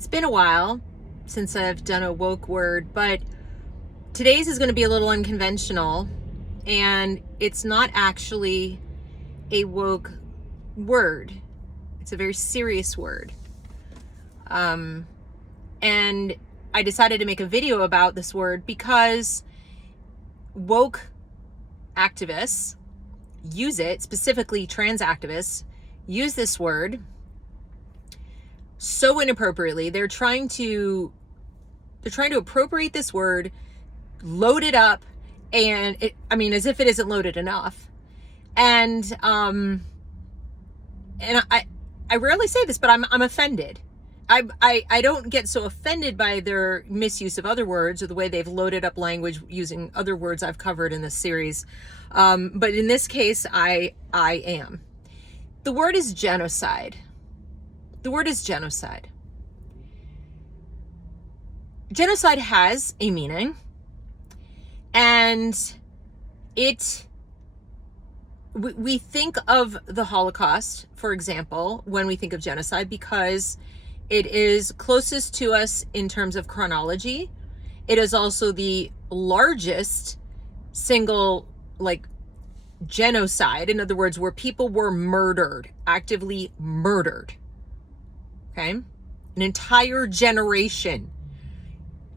It's been a while since I've done a woke word, but today's is going to be a little unconventional, and it's not actually a woke word. It's a very serious word. And I decided to make a video about this word because woke activists use it, specifically trans activists use this word so inappropriately. They're trying to appropriate this word, load it up, and as if it isn't loaded enough. And I rarely say this, but I'm offended. I don't get so offended by their misuse of other words or the way they've loaded up language using other words I've covered in this series. But in this case, I am. The word is genocide. The word is genocide. Genocide has a meaning, and we think of the Holocaust, for example, when we think of genocide, because it is closest to us in terms of chronology. It is also the largest single, genocide. In other words, where people were murdered, actively murdered. Okay? An entire generation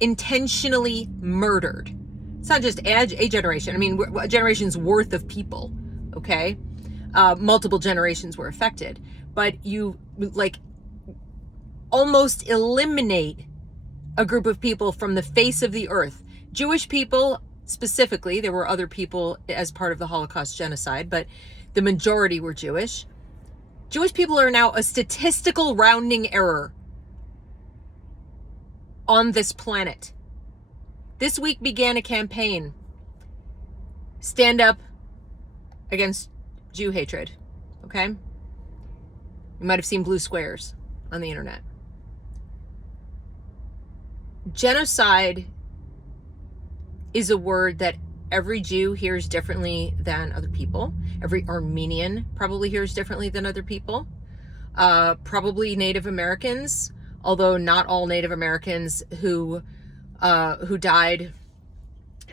intentionally murdered. It's not just a generation. A generation's worth of people. Okay? Multiple generations were affected. But you, almost eliminate a group of people from the face of the earth. Jewish people specifically, there were other people as part of the Holocaust genocide, but the majority were Jewish. Jewish people are now a statistical rounding error on this planet. This week began a campaign. Stand up against Jew hatred. Okay? You might have seen blue squares on the internet. Genocide is a word that every Jew hears differently than other people. Every Armenian probably hears differently than other people. Probably Native Americans, although not all Native Americans who died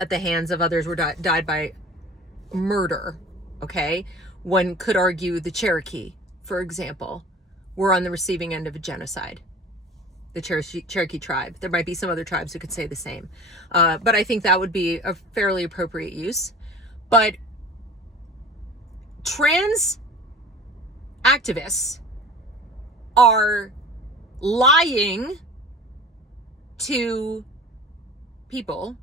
at the hands of others died by murder. Okay, one could argue the Cherokee, for example, were on the receiving end of a genocide. The Cherokee tribe. There might be some other tribes who could say the same. But I think that would be a fairly appropriate use. But trans activists are lying to people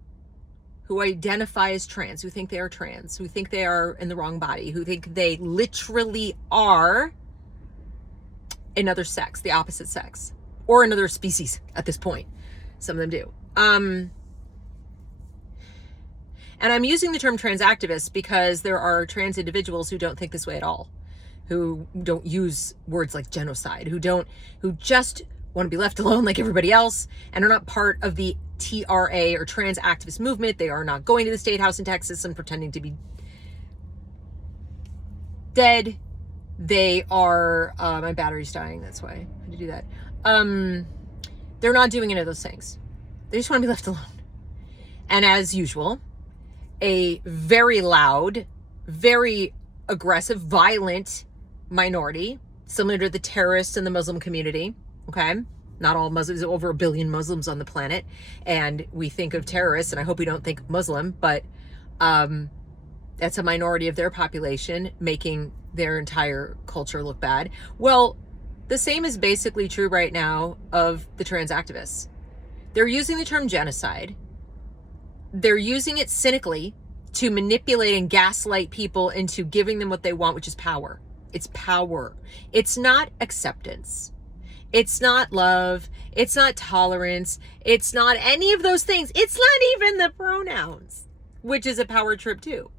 who identify as trans, who think they are trans, who think they are in the wrong body, who think they literally are another sex, the opposite sex. Or another species at this point. Some of them do. And I'm using the term trans activists because there are trans individuals who don't think this way at all, who don't use words like genocide, who just want to be left alone like everybody else, and are not part of the TRA or trans activist movement. They are not going to the State House in Texas and pretending to be dead. They are, my battery's dying, that's why I had to do that. They're not doing any of those things. They just want to be left alone. And as usual, a very loud, very aggressive, violent minority, similar to the terrorists in the Muslim community. Okay. Not all Muslims, over 1 billion Muslims on the planet. And we think of terrorists, and I hope we don't think Muslim, but, that's a minority of their population making their entire culture look bad. Well, the same is basically true right now of the trans activists. They're using the term genocide. They're using it cynically to manipulate and gaslight people into giving them what they want, which is power. It's power. It's not acceptance. It's not love. It's not tolerance. It's not any of those things. It's not even the pronouns, which is a power trip too.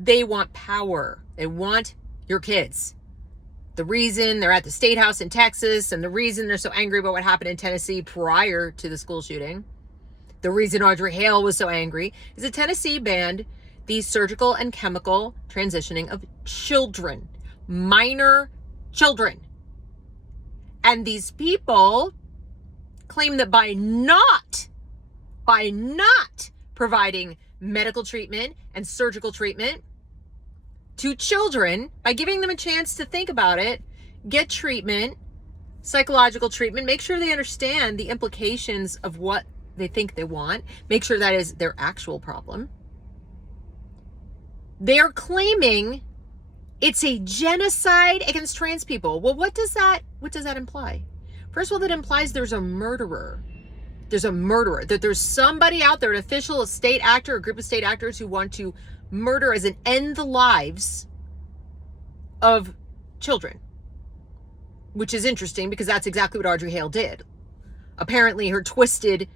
They want power. They want your kids. The reason they're at the State House in Texas, and the reason they're so angry about what happened in Tennessee prior to the school shooting, the reason Audrey Hale was so angry, is that Tennessee banned the surgical and chemical transitioning of children, minor children. And these people claim that by not providing medical treatment and surgical treatment to children, by giving them a chance to think about it, get treatment, psychological treatment, make sure they understand the implications of what they think they want, make sure that is their actual problem. They are claiming it's a genocide against trans people. Well, what does that imply? First of all, that implies there's a murderer. There's a murderer, that there's somebody out there, an official, a state actor, a group of state actors who want to murder as in end the lives of children, which is interesting because that's exactly what Audrey Hale did. Apparently her twisted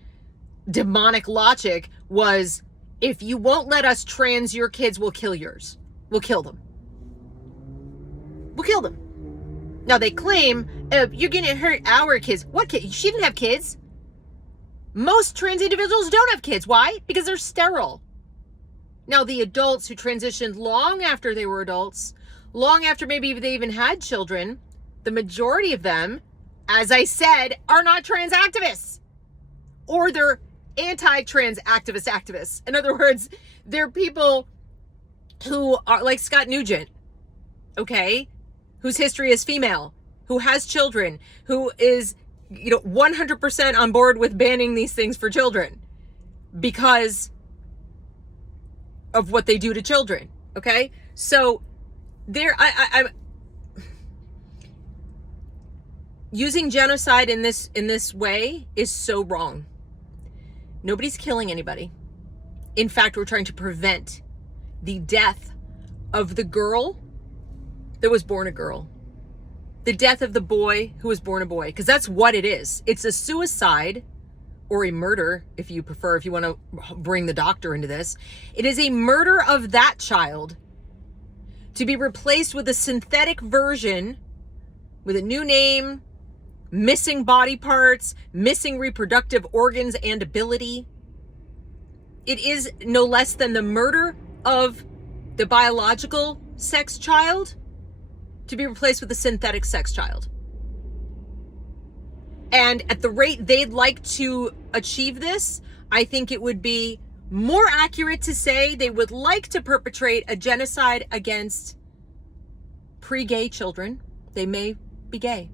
demonic logic was, if you won't let us trans your kids, we'll kill yours. We'll kill them. We'll kill them. Now they claim, you're going to hurt our kids. What kids? She didn't have kids. Most trans individuals don't have kids. Why? Because they're sterile. Now the adults who transitioned long after they were adults, long after maybe they even had children, the majority of them, as I said, are not trans activists. Or they're anti-trans activists. In other words, they're people who are like Scott Nugent, okay, whose history is female, who has children, who is 100% on board with banning these things for children because of what they do to children. Okay. So I'm using genocide in this way is so wrong. Nobody's killing anybody. In fact, we're trying to prevent the death of the girl that was born a girl. The death of the boy who was born a boy, because that's what it is. It's a suicide or a murder, if you prefer, if you want to bring the doctor into this. It is a murder of that child to be replaced with a synthetic version with a new name, missing body parts, missing reproductive organs and ability. It is no less than the murder of the biological sex child to be replaced with a synthetic sex child. And at the rate they'd like to achieve this, I think it would be more accurate to say they would like to perpetrate a genocide against pre-gay children. They may be gay.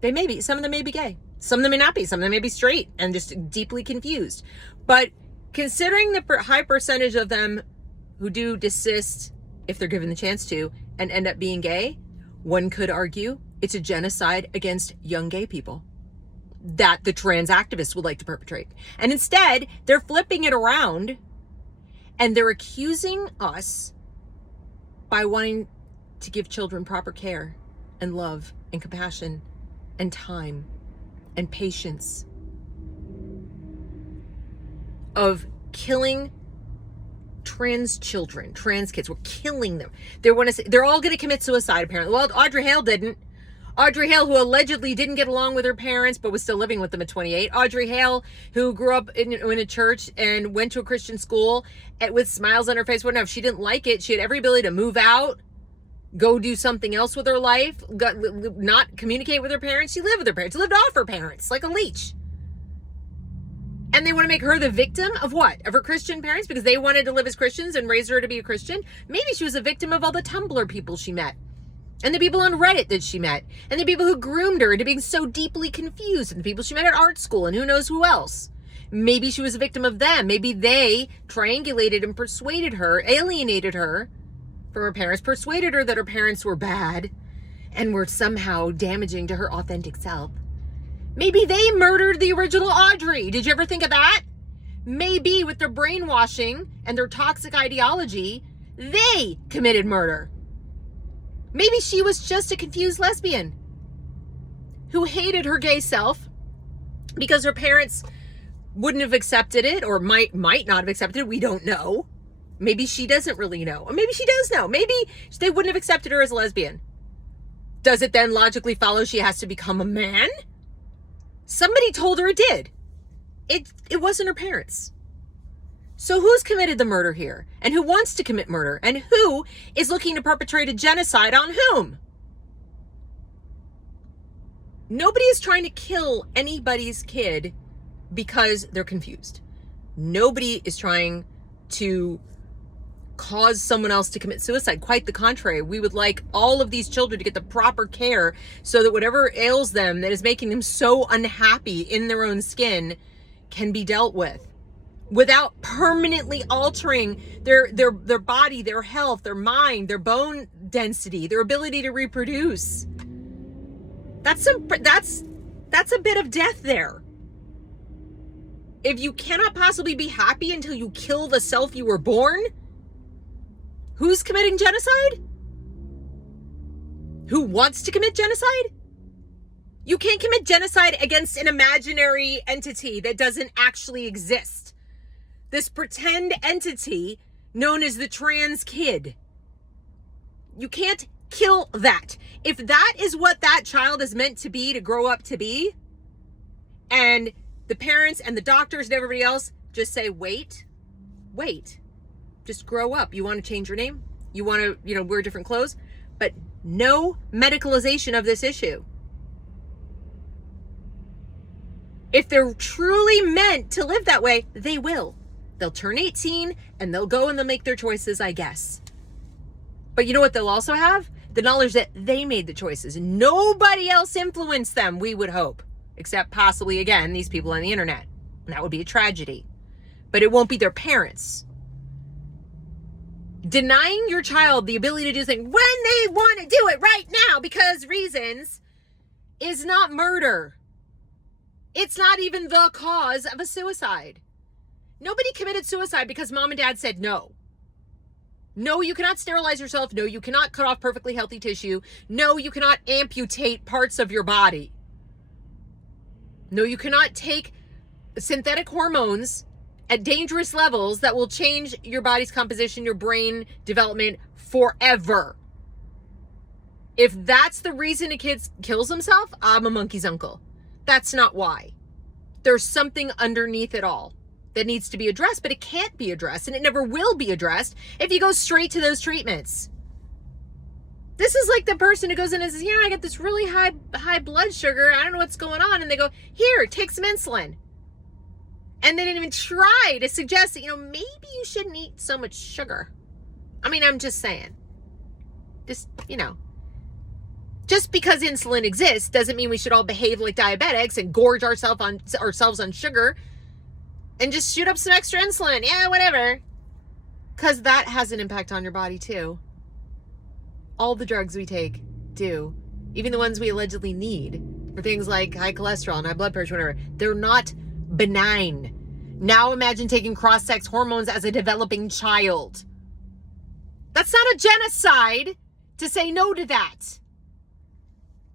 They may be. Some of them may be gay. Some of them may not be. Some of them may be straight and just deeply confused. But considering the high percentage of them who do desist, if they're given the chance to, and end up being gay, one could argue it's a genocide against young gay people that the trans activists would like to perpetrate. And instead, they're flipping it around and they're accusing us by wanting to give children proper care and love and compassion and time and patience, of killing trans children, trans kids. We're killing them. They're all going to commit suicide, apparently. Well, Audrey Hale didn't. Audrey Hale, who allegedly didn't get along with her parents, but was still living with them at 28. Audrey Hale, who grew up in a church and went to a Christian school with smiles on her face. Well, no, if she didn't like it, she had every ability to move out, go do something else with her life, not communicate with her parents. She lived with her parents. She lived off her parents like a leech. And they want to make her the victim of what? Of her Christian parents because they wanted to live as Christians and raise her to be a Christian? Maybe she was a victim of all the Tumblr people she met. And the people on Reddit that she met. And the people who groomed her into being so deeply confused. And the people she met at art school and who knows who else. Maybe she was a victim of them. Maybe they triangulated and persuaded her, alienated her from her parents, persuaded her that her parents were bad and were somehow damaging to her authentic self. Maybe they murdered the original Audrey. Did you ever think of that? Maybe with their brainwashing and their toxic ideology, they committed murder. Maybe she was just a confused lesbian who hated her gay self because her parents wouldn't have accepted it or might not have accepted it. We don't know. Maybe she doesn't really know. Or maybe she does know. Maybe they wouldn't have accepted her as a lesbian. Does it then logically follow she has to become a man? Somebody told her it did. It wasn't her parents. So who's committed the murder here? And who wants to commit murder? And who is looking to perpetrate a genocide on whom? Nobody is trying to kill anybody's kid because they're confused. Nobody is trying to cause someone else to commit suicide. Quite the contrary. We would like all of these children to get the proper care so that whatever ails them that is making them so unhappy in their own skin can be dealt with without permanently altering their body, their health, their mind, their bone density, their ability to reproduce. That's a bit of death there. If you cannot possibly be happy until you kill the self you were born, who's committing genocide? Who wants to commit genocide? You can't commit genocide against an imaginary entity that doesn't actually exist. This pretend entity known as the trans kid. You can't kill that. If that is what that child is meant to be, to grow up to be, and the parents and the doctors and everybody else just say, wait, just grow up. You want to change your name? You want to, wear different clothes? But no medicalization of this issue. If they're truly meant to live that way, they will. They'll turn 18 and they'll go and they'll make their choices, I guess. But you know what they'll also have? The knowledge that they made the choices. Nobody else influenced them, we would hope. Except possibly, again, these people on the internet. And that would be a tragedy. But it won't be their parents. Denying your child the ability to do things when they want to do it right now because reasons is not murder. It's not even the cause of a suicide. Nobody committed suicide because mom and dad said no. No, you cannot sterilize yourself. No, you cannot cut off perfectly healthy tissue. No, you cannot amputate parts of your body. No, you cannot take synthetic hormones at dangerous levels that will change your body's composition, your brain development forever. If that's the reason a kid kills himself, I'm a monkey's uncle. That's not why. There's something underneath it all that needs to be addressed, but it can't be addressed, and it never will be addressed if you go straight to those treatments. This is like the person who goes in and says, I got this really high blood sugar. I don't know what's going on. And they go, here, take some insulin. And they didn't even try to suggest that, maybe you shouldn't eat so much sugar. I mean, I'm just saying. Just because insulin exists doesn't mean we should all behave like diabetics and gorge ourselves on sugar and just shoot up some extra insulin. Yeah, whatever. Because that has an impact on your body too. All the drugs we take do. Even the ones we allegedly need for things like high cholesterol and high blood pressure, whatever. They're not benign. Now imagine taking cross-sex hormones as a developing child. That's not a genocide to say no to that.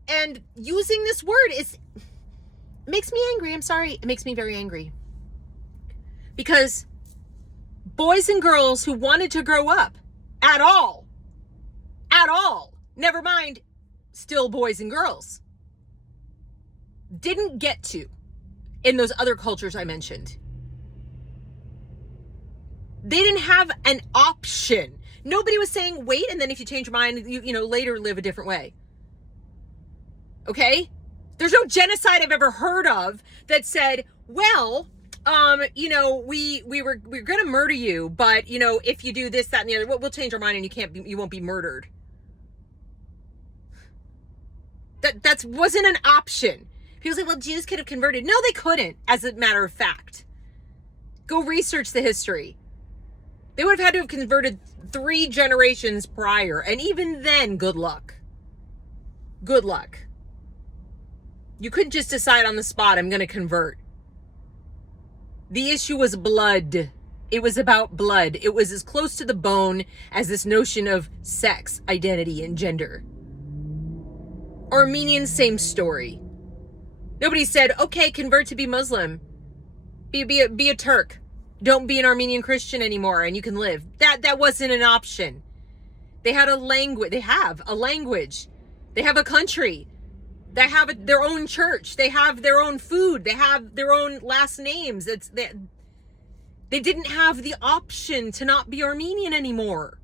And using this word makes me angry. I'm sorry. It makes me very angry. Because boys and girls who wanted to grow up at all, never mind still boys and girls, didn't get to in those other cultures I mentioned. They didn't have an option. Nobody was saying, wait, and then if you change your mind, you later live a different way. Okay? There's no genocide I've ever heard of that said, well, we're going to murder you, but, if you do this, that, and the other, we'll change our mind and you won't be murdered. That wasn't an option. People say, well, Jews could have converted. No, they couldn't, as a matter of fact. Go research the history. They would have had to have converted 3 generations prior. And even then, good luck. Good luck. You couldn't just decide on the spot, I'm going to convert. The issue was blood. It was about blood. It was as close to the bone as this notion of sex, identity, and gender. Armenians, same story. Nobody said, okay, convert to be Muslim. Be a Turk. Don't be an Armenian Christian anymore and you can live. That wasn't an option. They had a language. They have a language. They have a country. They have their own church. They have their own food. They have their own last names. They didn't have the option to not be Armenian anymore.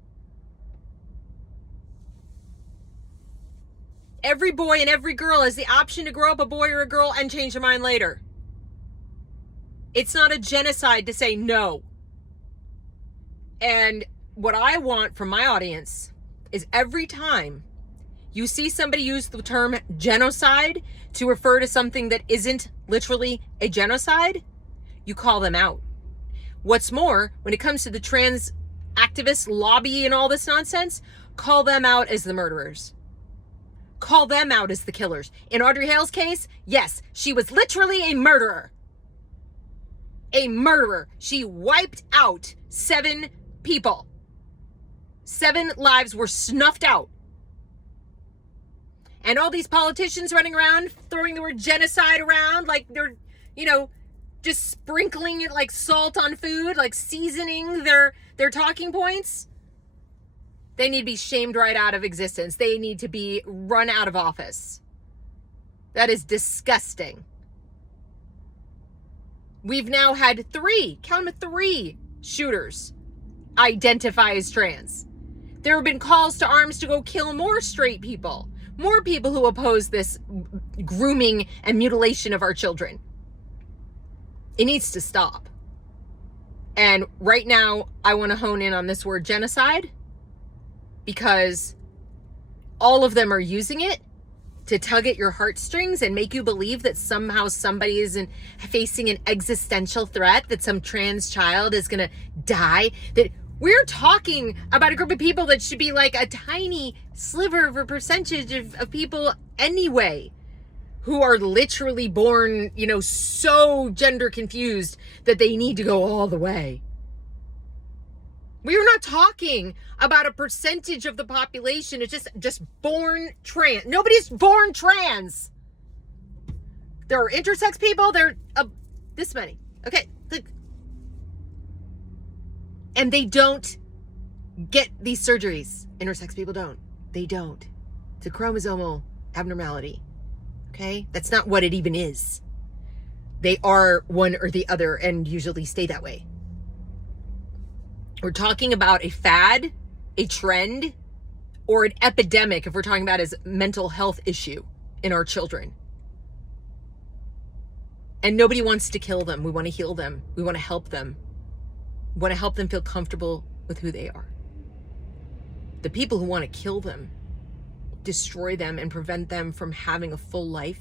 every boy and every girl has the option to grow up a boy or a girl and change their mind later. It's not a genocide to say no. And what I want from my audience is every time you see somebody use the term genocide to refer to something that isn't literally a genocide, you call them out. What's more, when it comes to the trans activist lobby and all this nonsense, call them out as the murderers. Call them out as the killers. In Audrey Hale's case, yes, she was literally a murderer. A murderer. She wiped out 7 people. 7 lives were snuffed out. And all these politicians running around throwing the word genocide around like they're, just sprinkling it like salt on food, like seasoning their talking points. They need to be shamed right out of existence. They need to be run out of office. That is disgusting. We've now had 3, count them, 3 shooters identify as trans. There have been calls to arms to go kill more straight people, more people who oppose this grooming and mutilation of our children. It needs to stop. And right now, I want to hone in on this word genocide because all of them are using it to tug at your heartstrings and make you believe that somehow somebody is facing an existential threat, that some trans child is going to die, that we're talking about a group of people that should be like a tiny sliver of a percentage of people anyway, who are literally born, so gender confused that they need to go all the way. We are not talking about a percentage of the population. It's just born trans. Nobody's born trans. There are intersex people. There are this many. Okay. And they don't get these surgeries. Intersex people don't. They don't. It's a chromosomal abnormality. Okay? That's not what it even is. They are one or the other and usually stay that way. We're talking about a fad, a trend, or an epidemic if we're talking about as mental health issue in our children. And nobody wants to kill them. We want to heal them. We want to help them. We want to help them feel comfortable with who they are. The people who want to kill them, destroy them, and prevent them from having a full life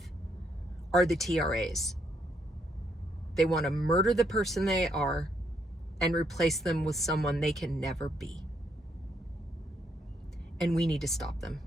are the TRAs. They want to murder the person they are and replace them with someone they can never be. And we need to stop them.